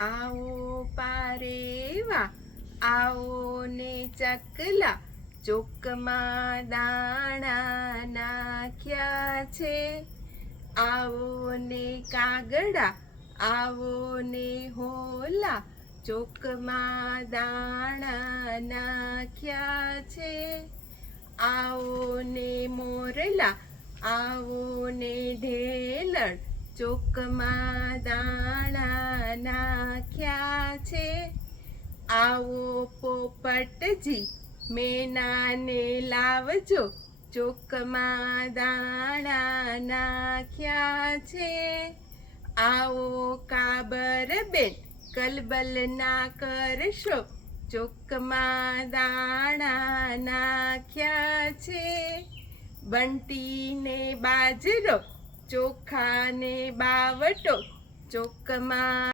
આવો પારેવા આવો ને ચકલા ચોકમાં દાણા નાખ્યા છે. આવો ને કાગડા આવો ને હોલા ચોકમાં દાણા નાખ્યા છે. આવો ને મોરલા આવો ને ઢેલણ ચોકમાં દાણા નાખ્યા છે. આવો પોપટજી મેનાને લાવજો ચોકમાં દાણા નાખ્યા છે. આવો કાબરબેન કલબલના કરશો ચોકમાં દાણા નાખ્યા છે. બંટીને બાજરો ચોખાને બાવટો ચોકમાં